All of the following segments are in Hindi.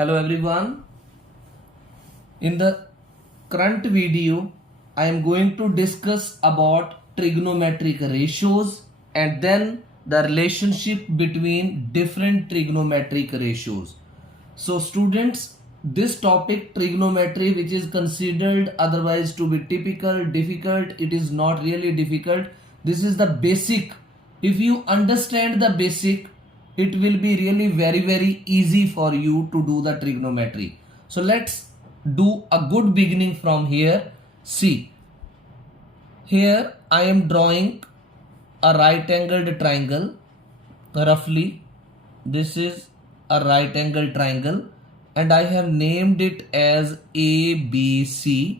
Hello everyone. In the current video, I am going to discuss about trigonometric ratios and then the relationship between different trigonometric ratios. So students, this topic trigonometry, which is considered otherwise to be typical, difficult, it is not really difficult. This is the basic. If you understand the basic, it will be really very easy for you to do the trigonometry. So let's do a good beginning from here. See, here I am drawing a right angled triangle. Roughly this is a right angled triangle and I have named it as ABC.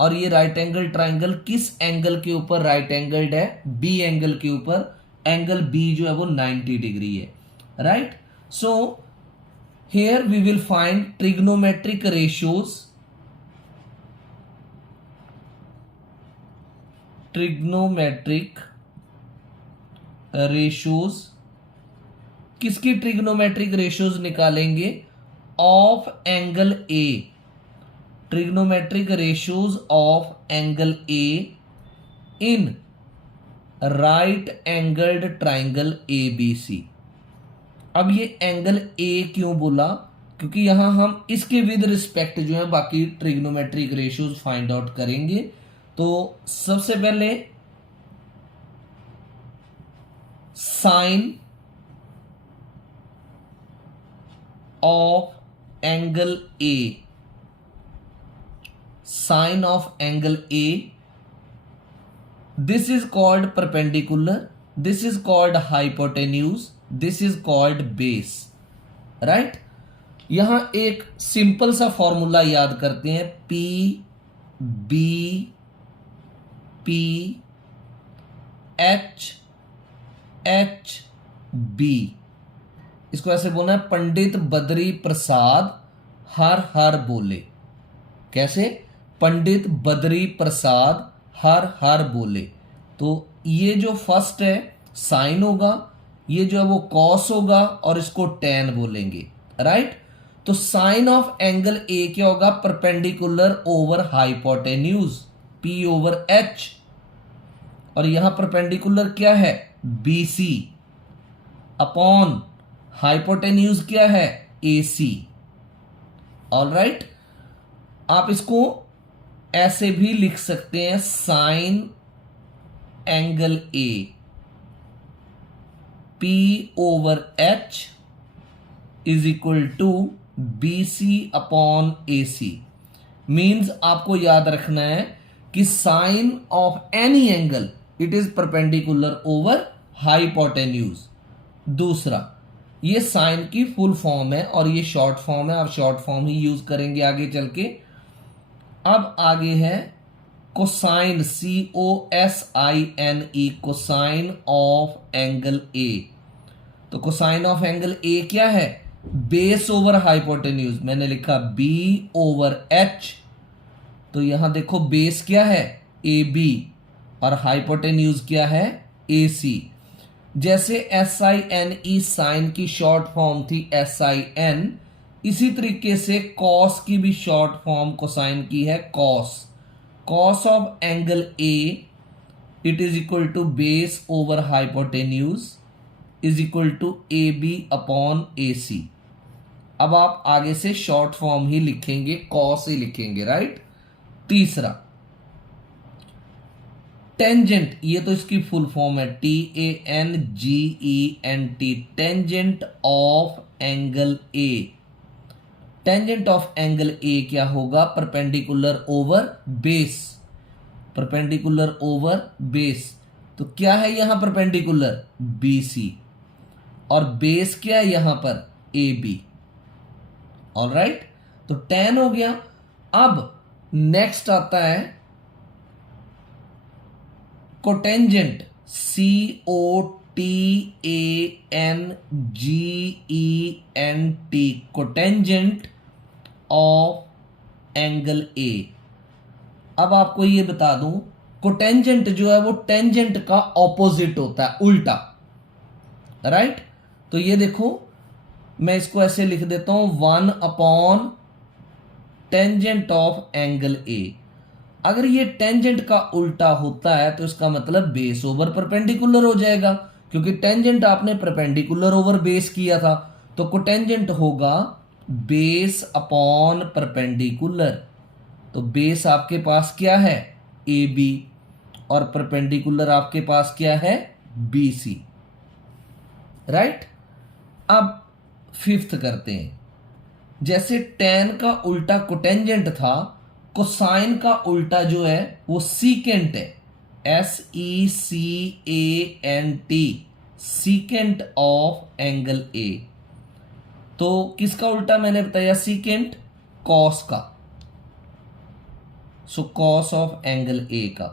और ये राइट एंगल ट्राइंगल किस एंगल के ऊपर राइट एंगल्ड है? बी एंगल के ऊपर. एंगल बी जो है वो 90 डिग्री है. Right. So here we will find trigonometric ratios. Trigonometric ratios. किसकी ट्रिग्नोमेट्रिक रेशियोज निकालेंगे? Of angle A. Trigonometric ratios of angle A in right angled triangle ABC. अब ये एंगल ए क्यों बोला? क्योंकि यहां हम इसके विद रिस्पेक्ट जो है बाकी ट्रिग्नोमेट्रिक रेशियोज फाइंड आउट करेंगे. तो सबसे पहले sine of angle A. Sine of angle A, this is called perpendicular, this is called hypotenuse, this is called base. Right. यहां एक सिंपल सा फॉर्मूला याद करते हैं. P B H H B. इसको ऐसे बोलना है, पंडित बद्री प्रसाद हर हर बोले. कैसे? पंडित बद्री प्रसाद हर हर बोले. तो ये जो फर्स्ट है साइन होगा, ये जो है वो कॉस होगा और इसको टेन बोलेंगे. राइट. तो साइन ऑफ एंगल ए क्या होगा? Perpendicular over hypotenuse P over H. और यहां परपेंडिकुलर क्या है? BC अपॉन हाइपोटेन्यूज क्या है? AC. ऑलराइट. आप इसको ऐसे भी लिख सकते हैं, sine angle A P over H is equal to BC upon AC. मीन्स आपको याद रखना है कि sine of any angle it is perpendicular over hypotenuse. दूसरा, ये साइन की फुल फॉर्म है और ये शॉर्ट फॉर्म है. आप शॉर्ट फॉर्म ही यूज करेंगे आगे चल के. अब आगे है cosine, COSINE, cosine of angle ए. तो कोसाइन ऑफ एंगल ए क्या है? Base over hypotenuse. मैंने लिखा B ओवर H. तो यहां देखो बेस क्या है? AB और हाइपोटेन्यूज क्या है? AC. जैसे SINE साइन की शॉर्ट फॉर्म थी SIN, इसी तरीके से कॉस की भी शॉर्ट फॉर्म कोसाइन की है cos. Cos of angle A it is equal to base over hypotenuse is equal to AB upon AC. अब आप आगे से शॉर्ट फॉर्म ही लिखेंगे, कॉस ही लिखेंगे. राइट. तीसरा, टेंजेंट. ये तो इसकी फुल फॉर्म है TANGENT. Tangent of angle A. Tangent of angle ए क्या होगा? Perpendicular over base. Perpendicular over base. तो क्या है यहां परपेंडिकुलर? BC. और बेस क्या है यहां पर? AB. ऑलराइट. तो tan हो गया. अब नेक्स्ट आता है cotangent, COTANGENT. Cotangent of angle ए. अब आपको ये बता दूं, कोटेंजेंट जो है वो टेंजेंट का ऑपोजिट होता है, उल्टा. राइट. तो ये देखो मैं इसको ऐसे लिख देता हूं 1 अपॉन टेंजेंट ऑफ एंगल ए। अगर ये टेंजेंट का उल्टा होता है तो इसका मतलब बेस ओवर परपेंडिकुलर हो जाएगा, क्योंकि टेंजेंट आपने परपेंडिकुलर ओवर बेस किया था, तो कोटेंजेंट होगा बेस अपॉन परपेंडिकुलर। तो बेस आपके पास क्या है, ए बी, और परपेंडिकुलर आपके पास क्या है, बी सी। राइट। अब फिफ्थ करते हैं। जैसे टेन का उल्टा कोटेंजेंट था, कोसाइन का उल्टा जो है वो सीकेंट है, SECANT, सीकेंट ऑफ एंगल ए। तो किसका उल्टा मैंने बताया, सीकेंट, कॉस का। सो कॉस ऑफ एंगल ए का।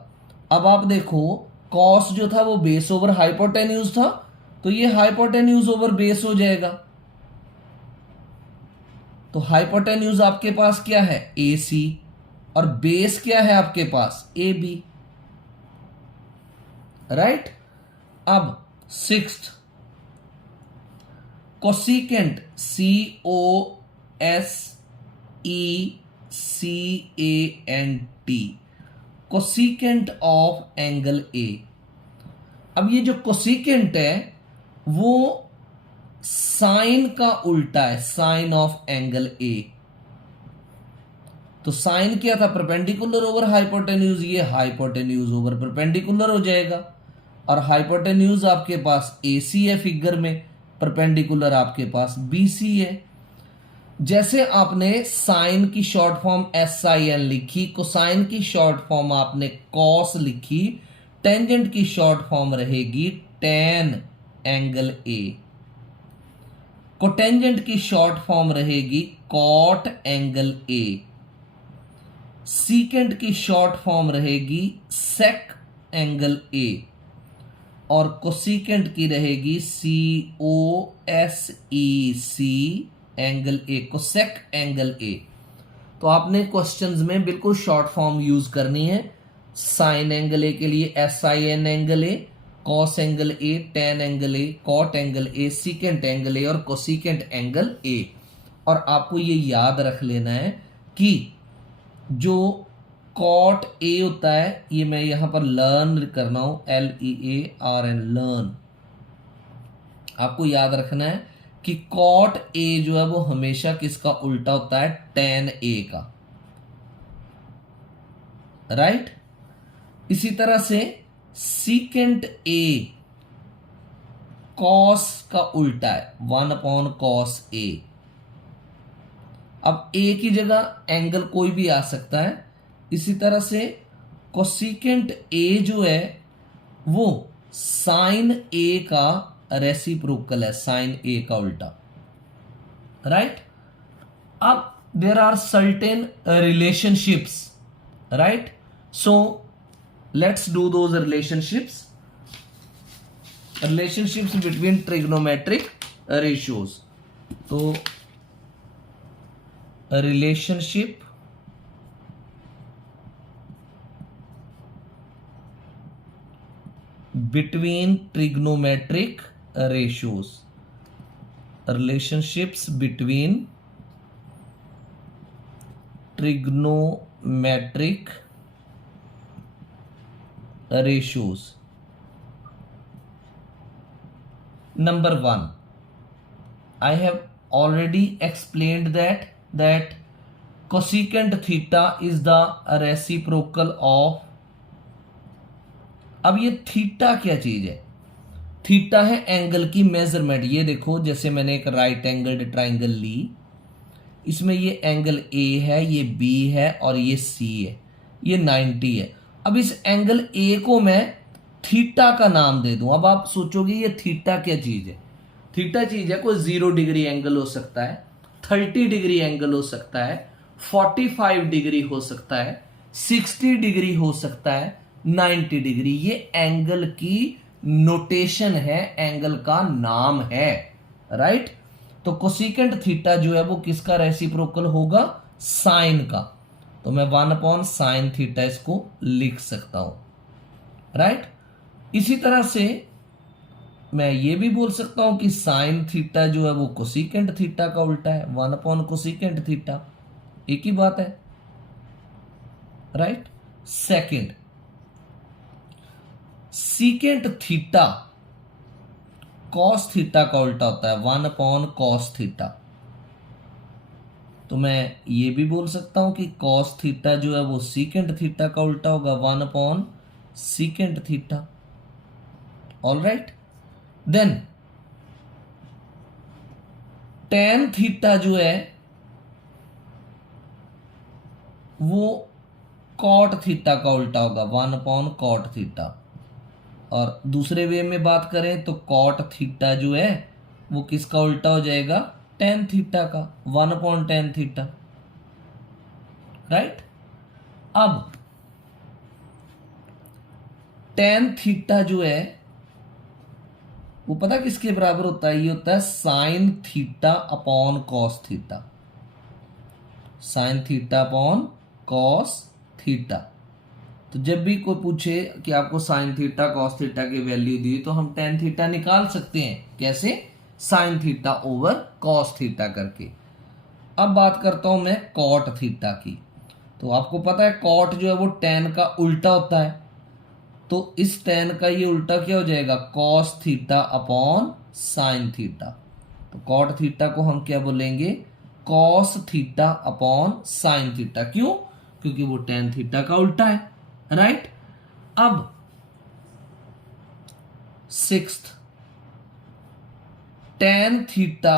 अब आप देखो कॉस जो था वो बेस ओवर हाइपोटेन्यूज था, तो ये हाइपोटेन्यूज ओवर बेस हो जाएगा। तो हाइपोटेन्यूज आपके पास क्या है, AC, और बेस क्या है आपके पास, AB। राइट। अब sixth, cosecant, COSECANT, cosecant of angle ए। अब ये जो कोसिकेंट है वो साइन का उल्टा है, साइन ऑफ एंगल ए। तो साइन क्या था, परपेंडिकुलर ओवर हाइपोटेन्यूज, ये हाइपोटेन्यूज ओवर परपेंडिकुलर हो जाएगा। और हाइपोटेन्यूज आपके पास AC है फिगर में, परपेंडिकुलर आपके पास BC है। जैसे आपने साइन की शॉर्ट फॉर्म SIN लिखी, कोसाइन की शॉर्ट फॉर्म आपने कॉस लिखी, टेंजेंट की शॉर्ट फॉर्म रहेगी टेन एंगल ए, कोटेंजेंट की शॉर्ट फॉर्म रहेगी कॉट एंगल ए, सीकेंट की शॉर्ट फॉर्म रहेगी सेक एंगल ए, और कोसिकेंट की रहेगी COSEC angle A, cosec angle A. तो आपने क्वेश्चंस में बिल्कुल शॉर्ट फॉर्म यूज करनी है। साइन एंगल ए के लिए SIN angle A, cos angle A, tan angle A, cot angle A, secant angle A और कोसिकेंट एंगल ए। और आपको ये याद रख लेना है कि जो कॉट ए होता है, ये मैं यहां पर लर्न करना हूं, LEARN, लर्न। आपको याद रखना है कि कॉट ए जो है वो हमेशा किसका उल्टा होता है, टेन ए का। राइट। इसी तरह से सीकेंट ए कॉस का उल्टा है, 1 अपॉन कॉस ए। अब ए की जगह एंगल कोई भी आ सकता है। इसी तरह से कोसिकेंट ए जो है वो साइन ए का रेसिप्रोकल है, साइन ए का उल्टा। राइट। अब there are certain relationships, right. So let's do those relationships, relationships between trigonometric ratios. तो relationship between trigonometric ratios, relationships between trigonometric ratios. Number 1, I have already explained that cosecant theta is the reciprocal of, अब ये थीटा क्या चीज है, थीटा है एंगल की मेजरमेंट। ये देखो जैसे मैंने एक राइट एंगल्ड ट्राइंगल ली, इसमें ये एंगल ए है, ये बी है और ये सी है, ये 90 है। अब इस एंगल ए को मैं थीटा का नाम दे दूं। अब आप सोचोगे ये थीटा क्या चीज है, थीटा चीज है कोई 0 डिग्री एंगल हो सकता है, 30 डिग्री एंगल हो सकता है, 45 डिग्री हो सकता है, 60 डिग्री हो सकता है, 90 डिग्री। ये एंगल की नोटेशन है, एंगल का नाम है। राइट। तो कोसिकेंट थीटा जो है वो किसका रेसिप्रोकल होगा, साइन का। तो मैं 1 अपॉन साइन थीटा इसको लिख सकता हूं। राइट। इसी तरह से मैं ये भी बोल सकता हूं कि साइन थीटा जो है वो कोसिकेंट थीटा का उल्टा है, 1 कोसिकेंट थीटा, एक ही बात है, right. Second, secant theta cos theta का उल्टा होता है, 1 थीटा। तो मैं ये भी बोल सकता हूं कि कॉस थीटा जो है वो सीकेंट थीटा का उल्टा होगा, 1 theta. All right. Then tan theta जो है वो कॉट थीटा का उल्टा होगा, 1 थीटा। और दूसरे वे में बात करें तो कॉट थीटा जो है वो किसका उल्टा हो जाएगा, टेन थीटा का, 1 थीटा, राइट। अब टेन थीटा जो है वो पता किसके बराबर होता है, ये होता है sine theta upon cos theta, sine theta upon cos theta. तो जब भी कोई पूछे कि आपको साइन थीटा कॉस थीटा की वैल्यू दी तो हम टेन थीटा निकाल सकते हैं, कैसे, sine theta over cos theta करके। अब बात करता हूं मैं कॉट थीटा की। तो आपको पता है कॉट जो है वो टेन का उल्टा होता है, तो इस टेन का ये उल्टा क्या हो जाएगा, cos theta upon sine theta. तो कॉट थीटा को हम क्या बोलेंगे, cos theta upon sine theta. क्यों, क्योंकि वो टेन थीटा का उल्टा है, राइट। अब sixth, tan theta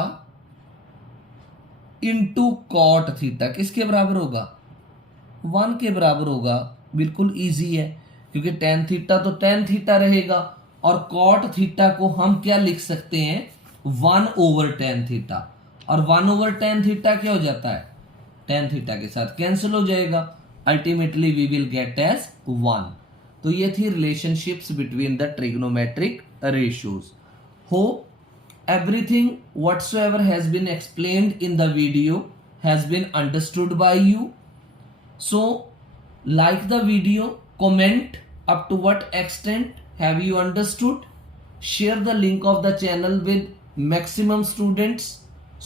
into cot theta किसके बराबर होगा, 1 के बराबर होगा। बिल्कुल इजी है, क्योंकि टेन थीटा तो टेन थीटा रहेगा, और कॉट थीटा को हम क्या लिख सकते हैं, 1/10 थीटा। और 1/10 थीटा क्या हो जाता है, टेन थीटा के साथ कैंसिल हो जाएगा, ultimately we will get as 1। तो ये थी relationships between the trigonometric ratios. Hope everything whatsoever has been explained in the video has been understood by you. So like the video, comment up to what extent have you understood, share the link of the channel with maximum students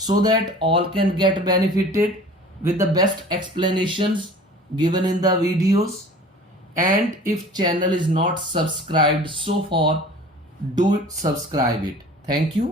so that all can get benefited with the best explanations given in the videos. And if channel is not subscribed so far, do subscribe it. Thank you.